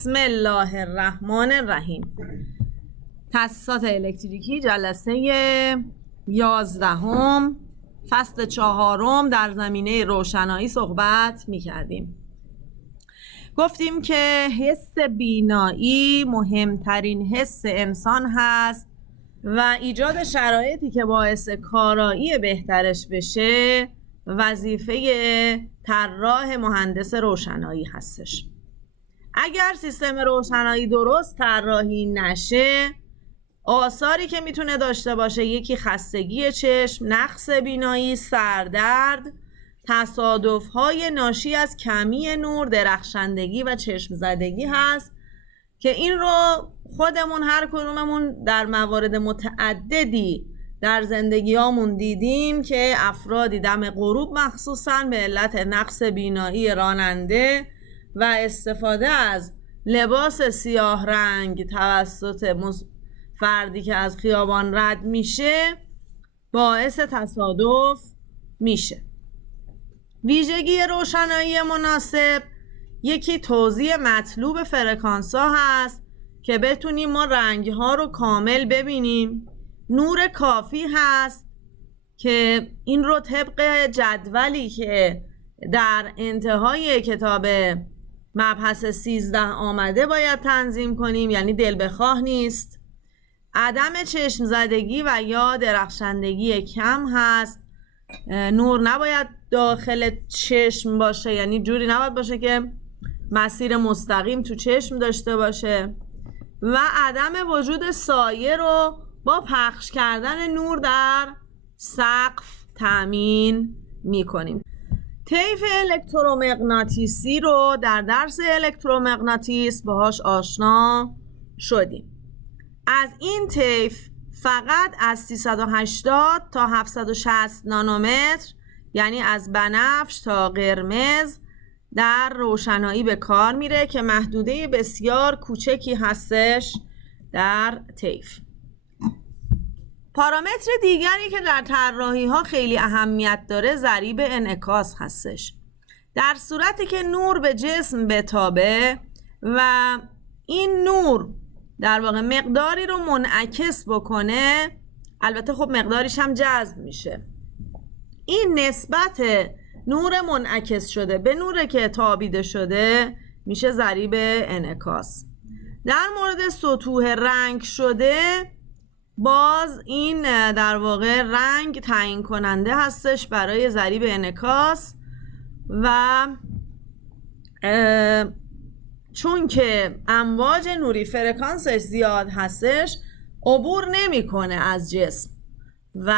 بسم الله الرحمن الرحیم. تاسیسات الکتریکی جلسه 11 فصل 4 در زمینه روشنایی صحبت می کردیم. گفتیم که حس بینایی مهمترین حس انسان هست و ایجاد شرایطی که باعث کارایی بهترش بشه وظیفه طراح مهندس روشنایی هستش. اگر سیستم روشنایی درست طراحی نشه، آثاری که میتونه داشته باشه یکی خستگی چشم، نقص بینایی، سردرد، تصادف‌های ناشی از کمی نور، درخشندگی و چشم زدگی هست که این رو خودمون هر کدوممون در موارد متعددی در زندگیامون دیدیم که افرادی دم غروب مخصوصاً به علت نقص بینایی راننده و استفاده از لباس سیاه رنگ توسط فردی که از خیابان رد میشه باعث تصادف میشه. ویژگی روشنایی مناسب یکی توزیع مطلوب فرکانس ها هست که بتونیم ما رنگ ها رو کامل ببینیم. نور کافی هست که این رو طبق جدولی که در انتهای کتاب مبحث 13 آمده باید تنظیم کنیم، یعنی دل بخواه نیست. عدم چشم زدگی و یا درخشندگی کم هست. نور نباید داخل چشم باشه، یعنی جوری نباید باشه که مسیر مستقیم تو چشم داشته باشه و عدم وجود سایه رو با پخش کردن نور در سقف تأمین میکنیم. طیف الکترومغناطیسی رو در درس الکترومغناطیس باهاش آشنا شدیم. از این طیف فقط از 380 تا 760 نانومتر، یعنی از بنفش تا قرمز، در روشنایی به کار میره که محدوده بسیار کوچکی هستش در طیف. پارامتر دیگری که در طراحی ها خیلی اهمیت داره ضریب انعکاس هستش. در صورتی که نور به جسم بتابه و این نور در واقع مقداری رو منعکس بکنه، البته خب مقداریش هم جذب میشه، این نسبت نور منعکس شده به نور که تابیده شده میشه ضریب انعکاس. در مورد سطوح رنگ شده باز این در واقع رنگ تعیین کننده هستش برای ضریب انعکاس و چون که امواج نوری فرکانسش زیاد هستش عبور نمیکنه از جسم و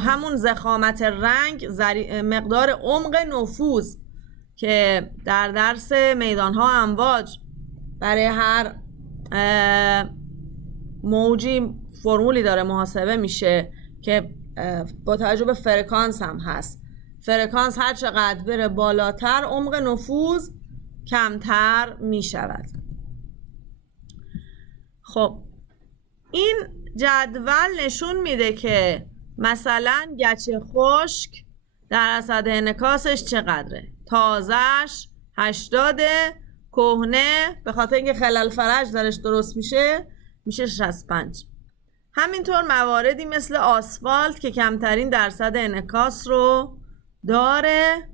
همون ضخامت رنگ مقدار عمق نفوذ که در درس میدانها امواج برای هر موجی فرمولی داره محاسبه میشه که با توجه به فرکانس هم هست. فرکانس هر چقدر بره بالاتر عمق نفوذ کمتر میشود. خب این جدول نشون میده که مثلا گچ خشک درصد انعکاسش چقدره. تازهش 80، کهنه به خاطر اینکه خلل فرج درش درست میشه 65. همینطور مواردی مثل آسفالت که کمترین درصد انعکاس رو داره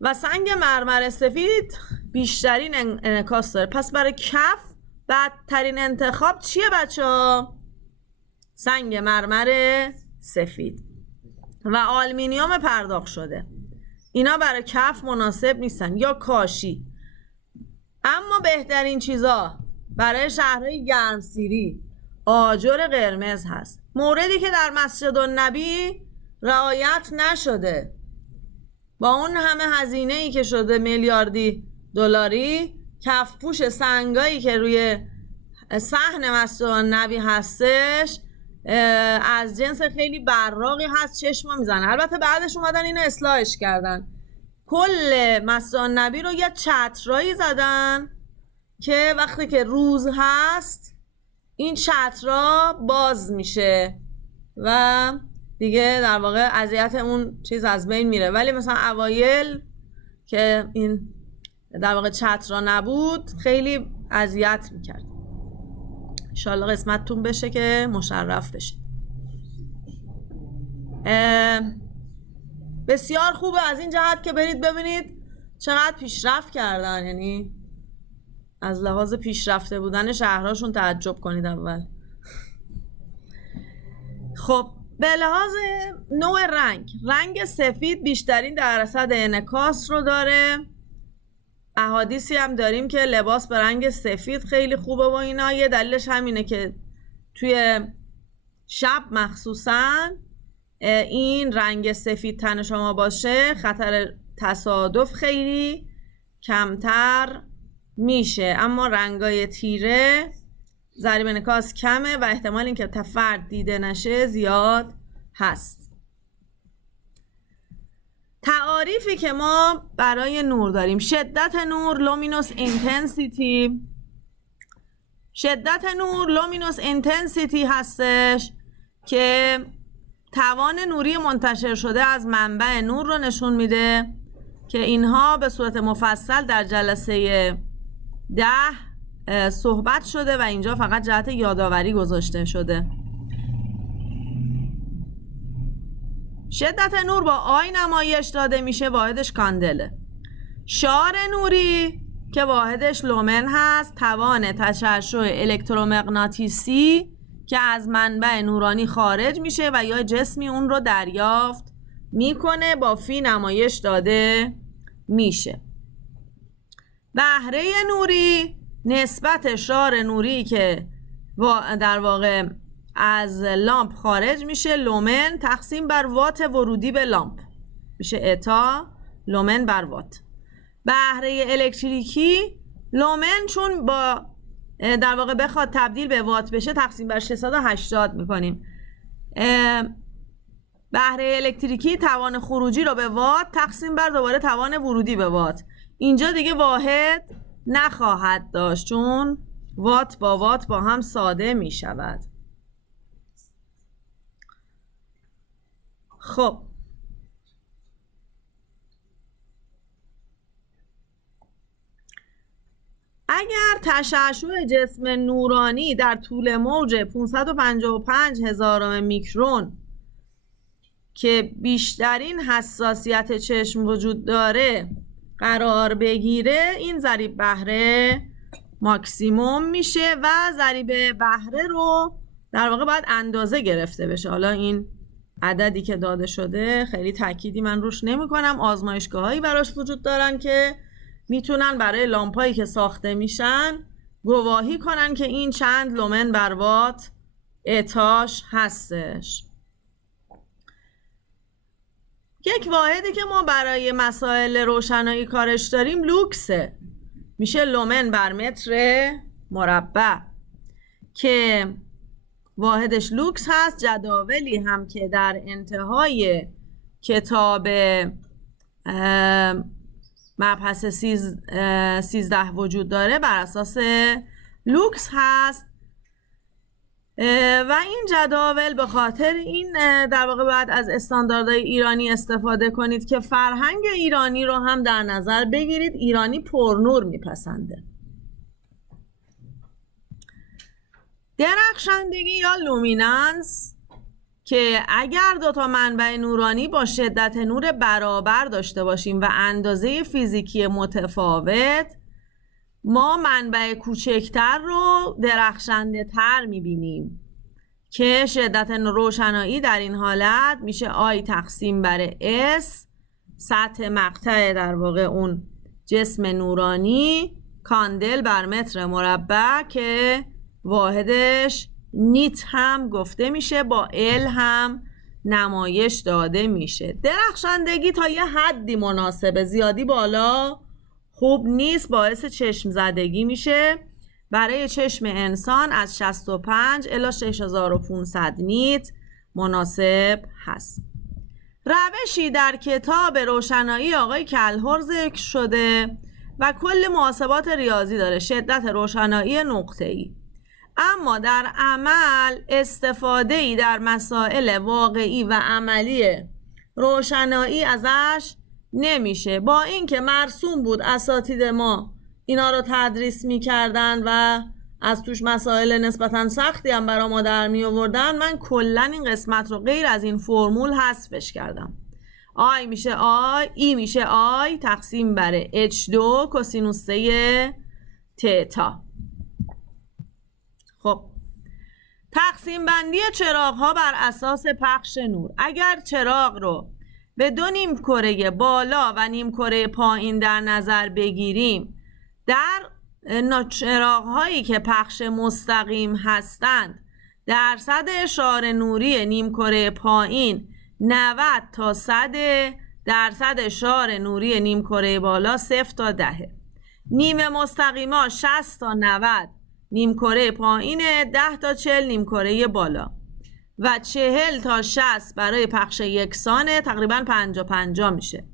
و سنگ مرمر سفید بیشترین انعکاس داره. پس برای کف بدترین انتخاب چیه بچه ها؟ سنگ مرمر سفید و آلومینیوم پرداخت شده. اینا برای کف مناسب نیستن، یا کاشی. اما بهترین چیزا برای شهرهای گرمسیری آجر قرمز هست. موردی که در مسجد النبی رعایت نشده، با اون همه هزینه‌ای که شده میلیاردی دلاری، کفپوش سنگایی که روی صحن مسجد النبی هستش از جنس خیلی براقی هست، چشم میزنه. البته بعدش اومدن اینو اصلاحش کردن، کل مسجد النبی رو یه چترایی زدن که وقتی که روز هست این چترا باز میشه و دیگه در واقع اذیت اون چیز از بین میره. ولی مثلا اوایل که این در واقع چترها نبود خیلی اذیت میکرد. انشالله قسمتتون بشه که مشرف بشه. بسیار خوبه از این جهت که برید ببینید چقدر پیشرفت کردن، یعنی از لحاظ پیشرفته بودن شهرهاشون تعجب کنید اول. خب به لحاظ نوع رنگ سفید بیشترین درصد انعکاس رو داره. احادیثی هم داریم که لباس به رنگ سفید خیلی خوبه و اینا. یه دلیلش همینه که توی شب مخصوصا این رنگ سفید تن شما باشه خطر تصادف خیلی کمتر میشه، اما رنگای تیره ضریب انعکاس کمه و احتمال اینکه فرد دیده نشه زیاد هست. تعاریفی که ما برای نور داریم: شدت نور لومینوس اینتنسیتی. شدت نور لومینوس اینتنسیتی هستش که توان نوری منتشر شده از منبع نور رو نشون میده که اینها به صورت مفصل در جلسه 10 صحبت شده و اینجا فقط جهت یادآوری گذاشته شده. شدت نور با آی نمایش داده میشه، واحدش کاندله. شعاع نوری که واحدش لومن هست، توان تشعشع الکترومغناطیسی که از منبع نورانی خارج میشه و یا جسمی اون رو دریافت میکنه، با فی نمایش داده میشه. بهره نوری نسبت شعاع نوری که در واقع از لامپ خارج میشه، لومن تقسیم بر وات ورودی به لامپ میشه اتا لومن بر وات. بهره الکتریکی لومن چون با در واقع بخواد تبدیل به وات بشه تقسیم بر 680 میکنیم. بهره الکتریکی توان خروجی رو به وات تقسیم بر دوباره توان ورودی به وات. اینجا دیگه واحد نخواهد داشت چون وات با هم ساده می شود. خب اگر تشعشع جسم نورانی در طول موج 555 هزارم میکرون که بیشترین حساسیت چشم وجود داره قرار بگیره، این ضریب بهره ماکسیموم میشه و ضریب بهره رو در واقع باید اندازه گرفته بشه. حالا این عددی که داده شده خیلی تأکیدی من روش نمی کنم، آزمایشگاهایی براش وجود دارن که میتونن برای لامپایی که ساخته میشن گواهی کنن که این چند لومن بر وات اتاش هستش. یک واحدی که ما برای مسائل روشنایی کارش داریم لوکسه، میشه لومن بر متر مربع که واحدش لوکس هست. جداولی هم که در انتهای کتاب مبحث 13 وجود داره بر اساس لوکس هست و این جداول به خاطر این در واقع باید از استانداردهای ایرانی استفاده کنید که فرهنگ ایرانی رو هم در نظر بگیرید. ایرانی پرنور میپسنده. درخشندگی یا لومینانس که اگر دوتا منبع نورانی با شدت نور برابر داشته باشیم و اندازه فیزیکی متفاوت، ما منبع کوچکتر رو درخشنده تر میبینیم که شدت روشنایی در این حالت میشه آی تقسیم بر اس، سطح مقطع در واقع اون جسم نورانی، کاندل بر متر مربع که واحدش نیت هم گفته میشه، با ال هم نمایش داده میشه. درخشندگی تا یه حدی مناسبه، زیادی بالا خوب نیست، باعث چشم زدگی میشه. برای چشم انسان از 65 الی 6500 نیت مناسب هست. روشی در کتاب روشنایی آقای کلهر ذکر شده و کل محاسبات ریاضی داره، شدت روشنایی نقطه‌ای، اما در عمل استفاده‌ای در مسائل واقعی و عملی روشنایی ازش نمیشه. با اینکه مرسوم بود اساتید ما اینا رو تدریس میکردن و از توش مسائل نسبتا سختی هم برا ما در می آوردن، من کلا این قسمت رو غیر از این فرمول حذفش کردم. آی میشه آی، ای میشه آی تقسیم بر H2 کوسینوس تتا. خب تقسیم بندی چراغ ها بر اساس پخش نور. اگر چراغ رو به دو نیمکره بالا و نیمکره پایین در نظر بگیریم، در چراغ هایی که پخش مستقیم هستند درصد اشعار نوری نیمکره پایین 90 تا 100، درصد اشعار نوری نیمکره بالا 0 تا 10. نیمه مستقیما 60 تا 90 نیمکره پایین، 10 تا 40 نیمکره بالا و 40 تا 60 برای پخش یکسانه، تقریبا 50-50 میشه.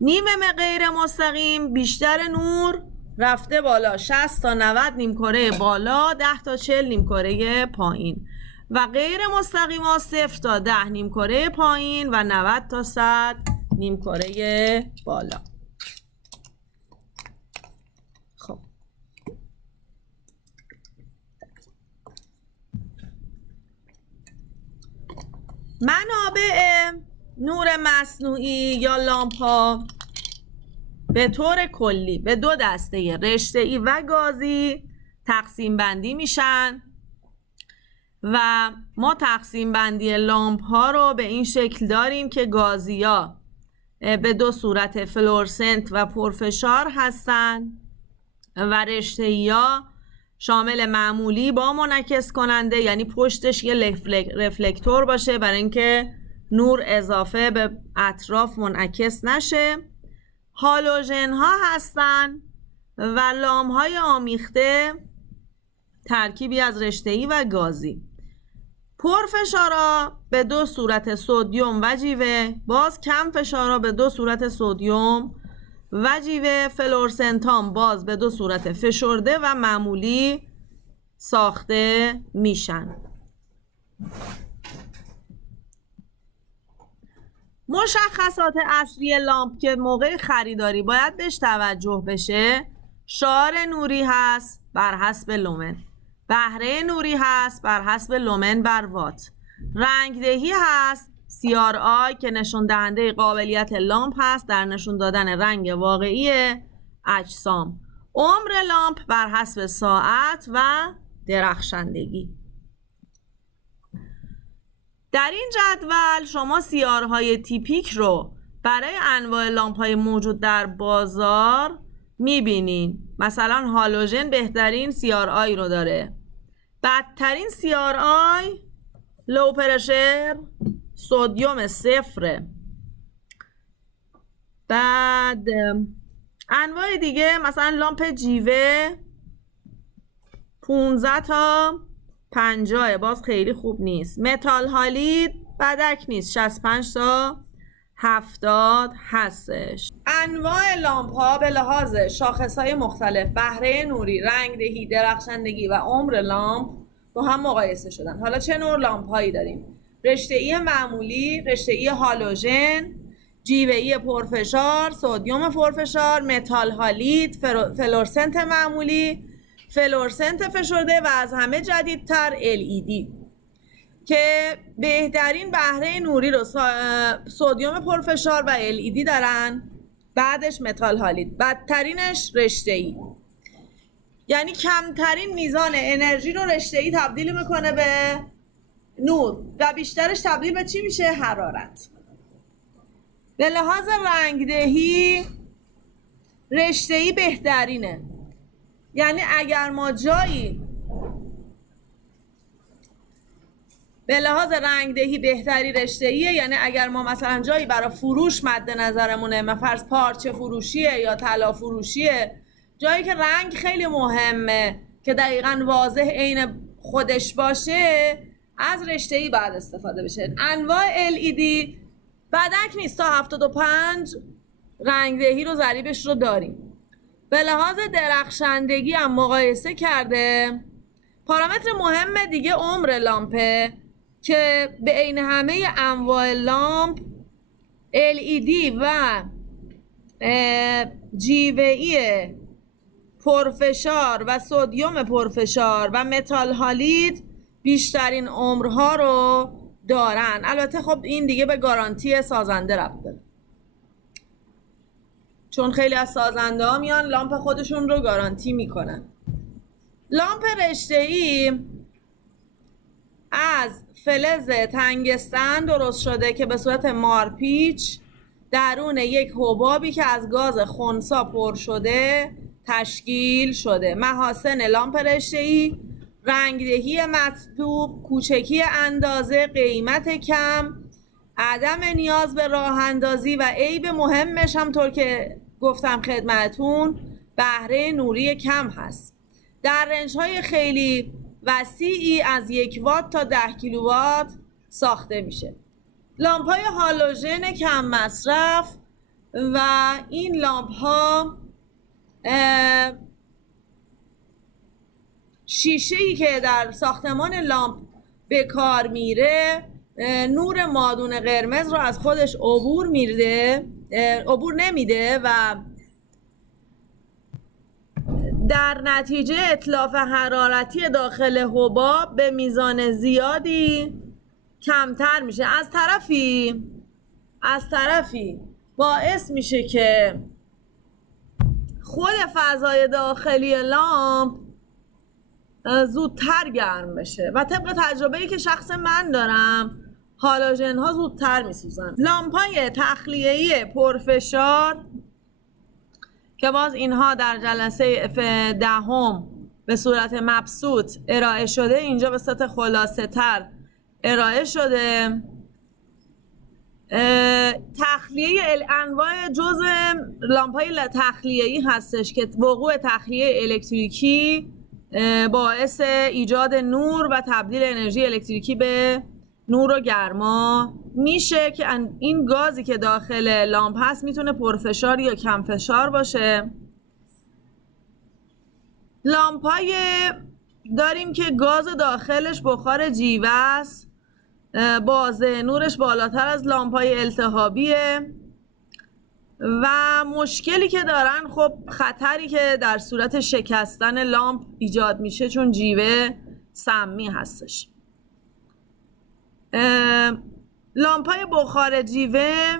نیمه غیر مستقیم بیشتر نور رفته بالا، 60 تا 90 نیمکره بالا، 10 تا 40 نیمکره پایین و غیر مستقیما 0 تا 10 نیمکره پایین و 90 تا 100 نیمکره بالا. خب منابع نور مصنوعی یا لامپ ها به طور کلی به دو دسته رشته‌ای و گازی تقسیم بندی میشن و ما تقسیم بندی لامپ ها رو به این شکل داریم که گازی ها به دو صورت فلورسنت و پرفشار هستن و رشته‌ای ها شامل معمولی با منعکس کننده، یعنی پشتش یه رفلکتور باشه برای اینکه نور اضافه به اطراف منعکس نشه. هالوژن ها هستن و لامپ های آمیخته ترکیبی از رشته‌ای و گازی. پرفشارا به دو صورت سدیم و جیوه، باز کم فشارا به دو صورت سدیم و جیوه. فلورسنتام باز به دو صورت فشرده و معمولی ساخته میشن. مشخصات اصلی لامپ که موقع خریداری باید بهش توجه بشه: شعاع نوری هست بر حسب لومن، بهره نوری هست بر حسب لومن بر وات، رنگدهی هست CRI که نشون دهنده قابلیت لامپ هست در نشون دادن رنگ واقعی اجسام، عمر لامپ بر حسب ساعت و درخشندگی. در این جدول شما CRI تیپیک رو برای انواع لامپ های موجود در بازار میبینین. مثلا هالوژن بهترین CRI رو داره، بدترین CRI لو پرشر سدیم 0. بعد انواع دیگه مثلا لامپ جیوه 15 تا 50 باز خیلی خوب نیست. متال هالید بدک نیست، 65 تا 70 هستش. انواع لامپ ها به لحاظ شاخص های مختلف، بهره نوری، رنگدهی، درخشندگی و عمر لامپ با هم مقایسه شدن. حالا چه نوع لامپ هایی داریم؟ رشته‌ای معمولی، رشته‌ای هالوژن، جیوه‌ای پرفشار، سدیم پرفشار، متال هالید، فلورسنت معمولی، فلورسنت فشرده و از همه جدیدتر LED که بهترین بهره نوری رو سدیم پرفشار و LED دارن، بعدش متال هالید، بدترینش رشته‌ای، یعنی کمترین میزان انرژی رو رشته‌ای تبدیل میکنه به نور و بیشترش تبدیل به چی میشه؟ حرارت. به لحاظ رنگدهی رشته‌ای بهترینه، یعنی اگر ما جایی به لحاظ رنگدهی بهتری رشته‌ایه، یعنی اگر ما مثلا جایی برای فروش مد نظرمونه، مثلا پارچه فروشیه یا طلا فروشیه، جایی که رنگ خیلی مهمه که دقیقاً واضح عین خودش باشه، از رشته‌ای بعد استفاده بشه. انواع LED بدک نیست، تا 75 رنگدهی رو ضریبش رو داریم. به لحاظ درخشندگی هم مقایسه کرده. پارامتر مهم دیگه عمر لامپه که به عین همه انواع لامپ LED و جیوه‌ای پرفشار و سدیم پرفشار و متال هالید بیشترین عمرها رو دارن. البته خب این دیگه به گارانتی سازنده ربط داره، چون خیلی از سازنده ها میان لامپ خودشون رو گارانتی میکنن. لامپ رشته‌ای از فلز تنگستن درست شده که به صورت مارپیچ درون یک حبابی که از گاز خنثی پر شده تشکیل شده. محاسن لامپ رشته‌ای: رنگدهی مطلوب، کوچکی اندازه، قیمت کم، عدم نیاز به راه اندازی و عیب مهمش همطور که گفتم خدمتون بهره نوری کم هست. در رنج‌های خیلی وسیعی از 1 وات تا 10 کیلووات ساخته میشه. لامپ‌های هالوژن کم مصرف و این لامپ‌ها شیشه‌ای که در ساختمان لامپ به کار میره نور مادون قرمز رو از خودش عبور نمیده و در نتیجه اتلاف حرارتی داخل حباب به میزان زیادی کمتر میشه. از طرفی باعث میشه که خود فضای داخلی لامپ زودتر گرم بشه و طبق تجربه‌ای که شخص من دارم هالوژن ها زودتر میسوزن. لامپ‌های تخلیه‌ای پرفشار که باز اینها در جلسه 10 به صورت مبسوط ارائه شده، اینجا به صورت خلاصه تر ارائه شده. تخلیه انواع جزء لامپ‌های تخلیه‌ای هستش که وقوع تخلیه الکتریکی باعث ایجاد نور و تبدیل انرژی الکتریکی به نور و گرما میشه که این گازی که داخل لامپ هست میتونه پرفشار یا کم فشار باشه. لامپ‌های داریم که گاز داخلش بخار جیوه است، بازه نورش بالاتر از لامپ‌های التهابیه و مشکلی که دارن خب خطری که در صورت شکستن لامپ ایجاد میشه چون جیوه سمی هستش. لامپ‌های بخار جیوه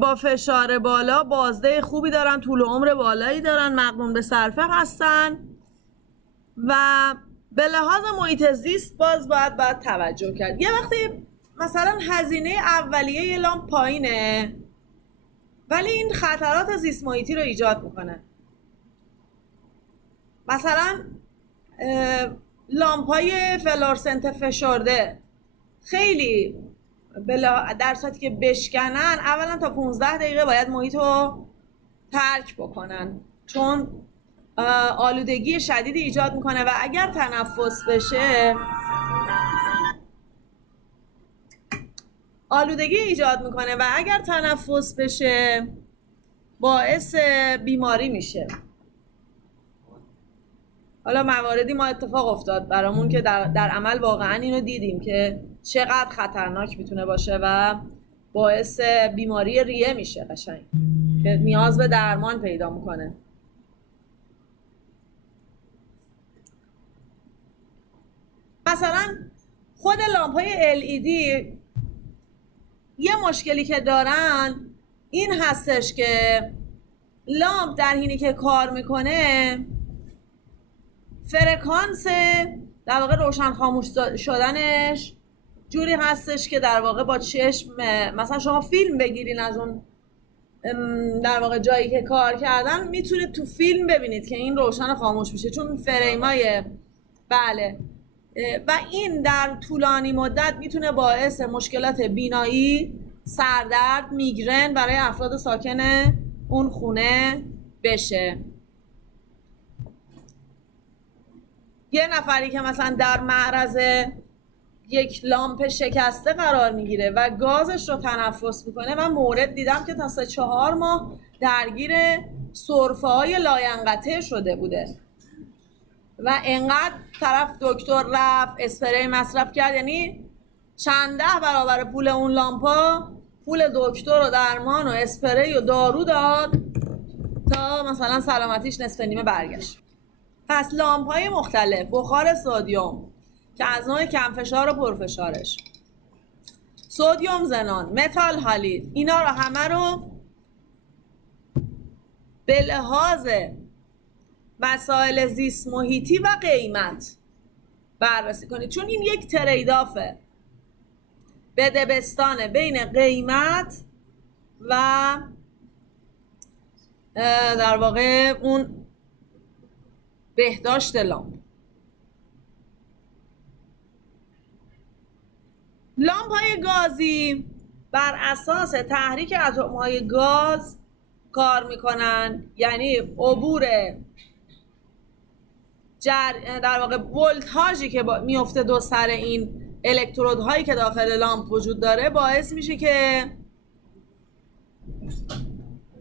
با فشار بالا بازده خوبی دارن، طول عمر بالایی دارن، مقرون به صرفه هستن و به لحاظ محیط زیست باید توجه کرد. یه وقتی مثلا هزینه اولیه یه لامپ پایینه ولی این خطرات زیست محیطی رو ایجاد میکنه. مثلا لامپ‌های فلورسنت فشرده خیلی در صورتی که بشکنن اولا تا 15 دقیقه باید محیط رو ترک بکنن چون آلودگی شدیدی ایجاد میکنه و اگر تنفس بشه باعث بیماری میشه. حالا مواردی ما اتفاق افتاد برامون که در عمل واقعا اینو دیدیم که چقدر خطرناک میتونه باشه و باعث بیماری ریه میشه قشنگ که نیاز به درمان پیدا میکنه. مثلا خود لامپ‌های LED یه مشکلی که دارن این هستش که لامپ در حینی که کار میکنه فرکانس در واقع روشن خاموش شدنش جوری هستش که در واقع با چشم مثلا شما فیلم بگیرین از اون در واقع جایی که کار کردن میتونید تو فیلم ببینید که این روشن خاموش میشه چون فریمای بله و این در طولانی مدت میتونه باعث مشکلات بینایی، سردرد، میگرن برای افراد ساکن اون خونه بشه. یه نفری که مثلا در معرض یک لامپ شکسته قرار میگیره و گازش رو تنفس میکنه، من مورد دیدم که تا 3-4 ماه درگیر سرفه‌های لاینقطع شده بوده و انقدر طرف دکتر رفت اسپری مصرف کرد، یعنی چند 10 برابر پول اون لامپا پول دکتر و درمان و اسپری و دارو داد تا مثلا سلامتیش نصف نیمه برگشت. پس لامپ‌های مختلف، بخار سدیم که از نوع کم فشار و پرفشارش، سدیم زنان، متال هالید، اینا رو همه رو به لحاظ مسائل زیست محیطی و قیمت بررسی کنید، چون این یک تریدافه، بدبستانه بین قیمت و در واقع اون بهداشت لامپ. لامپ‌های گازی بر اساس تحریک اتم‌های گاز کار میکنن، یعنی عبور در واقع ولتاژی که میفته دو سر این الکترودهایی که داخل لامپ وجود داره باعث میشه که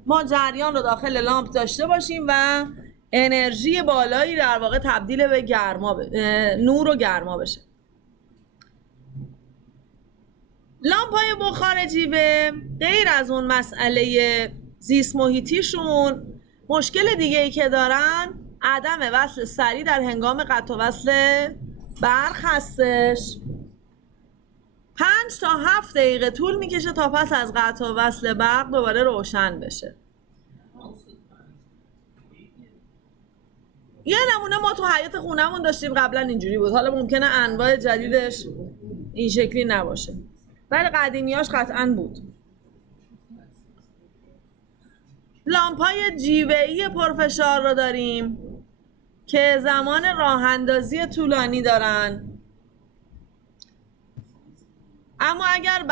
ما جریان رو داخل لامپ داشته باشیم و انرژی بالایی در واقع تبدیل به نور و گرما بشه. لامپ‌های بخار جیوه غیر از اون مسئله زیست محیطیشون، مشکل دیگه ای که دارن عدم وصل سریع در هنگام قطع و وصل برق هستش. 5 تا 7 دقیقه طول میکشه تا پس از قطع و وصل برق دوباره روشن بشه. یه نمونه ما تو حیاط خونمون داشتیم، قبلا اینجوری بود، حالا ممکنه انواع جدیدش این شکلی نباشه ولی قدیمیاش قطعا بود. لامپ‌های جیوه‌ای پرفشار رو داریم که زمان راه اندازی طولانی دارن، اما اگر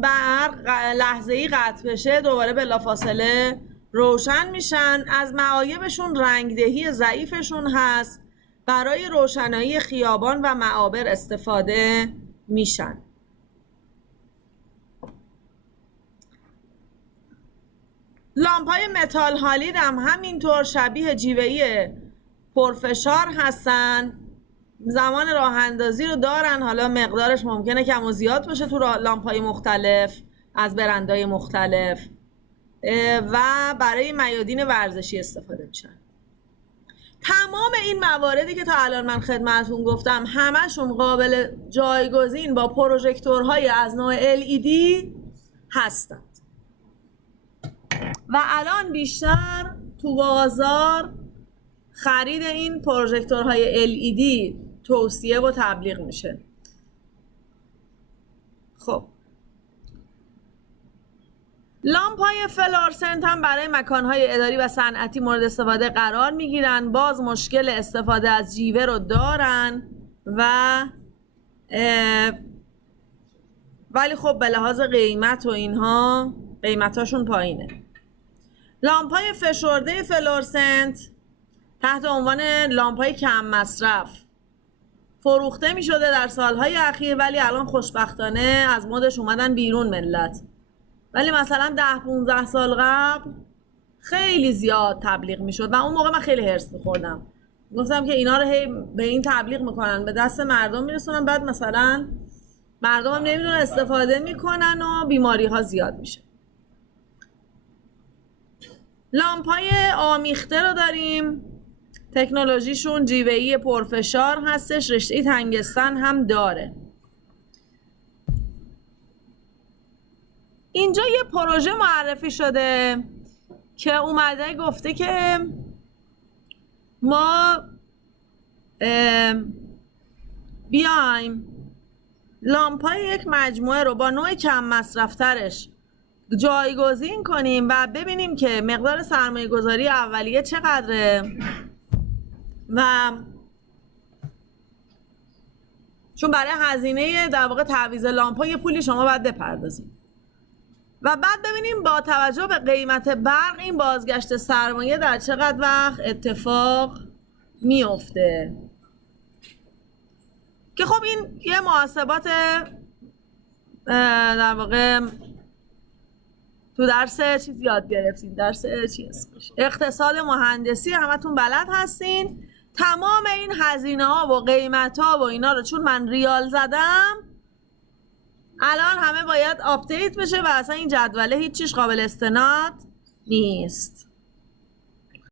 برق لحظه‌ای قطع بشه دوباره بلافاصله روشن میشن. از معایبشون رنگدهی ضعیفشون هست، برای روشنایی خیابان و معابر استفاده میشن. لامپ‌های متال هالید هم همینطور شبیه جیوه‌ای پرفشار هستن، زمان راه اندازی رو دارن، حالا مقدارش ممکنه کم و زیاد باشه تو لامپ‌های مختلف از برندهای مختلف، و برای میادین ورزشی استفاده میشن. تمام این مواردی که تا الان من خدمتتون گفتم همشون قابل جایگزین با پروژکتورهای از نوع LED هستند و الان بیشتر تو بازار خرید این پروژکتورهای LED توصیه و تبلیغ میشه. خب لامپ‌های فلورسنت هم برای مکان‌های اداری و صنعتی مورد استفاده قرار میگیرن. باز مشکل استفاده از جیوه رو دارن و ولی خب به لحاظ قیمت و اینها قیمتاشون پایینه. لامپ‌های فشرده فلورسنت تحت عنوان لامپ‌های کم مصرف فروخته می شده در سالهای اخیر، ولی الان خوشبختانه از مدش اومدن بیرون ملت. ولی مثلا 10-15 سال قبل خیلی زیاد تبلیغ می شد و اون موقع من خیلی هرس می خوردم، گفتم که اینا رو هی به این تبلیغ میکنن، به دست مردم میرسونن، بعد مثلا مردم هم نمیدونن استفاده میکنن و بیماری ها زیاد میشه. لامپای آمیخته رو داریم، تکنولوژیشون جیوه‌ای پرفشار هستش، رشته تنگستن هم داره. اینجا یه پروژه معرفی شده که اومده گفته که ما بیایم لامپای یک مجموعه رو با نوع کم مصرفترش جایگزین کنیم و ببینیم که مقدار سرمایه گذاری اولیه چقدره و چون برای هزینه در واقع تعویض لامپا یه پولی شما باید بپردازید و بعد ببینیم با توجه به قیمت برق این بازگشت سرمایه در چقدر وقت اتفاق میفته. که خب این یه محاسبات در واقع تو درس چیز یاد گرفتین، درس چی اسمش؟ اقتصاد مهندسی همتون بلد هستین. تمام این هزینه ها و قیمت ها و اینا رو چون من ریال زدم الان همه باید آپدیت بشه و اصلا این جدوله هیچ چیز قابل استناد نیست.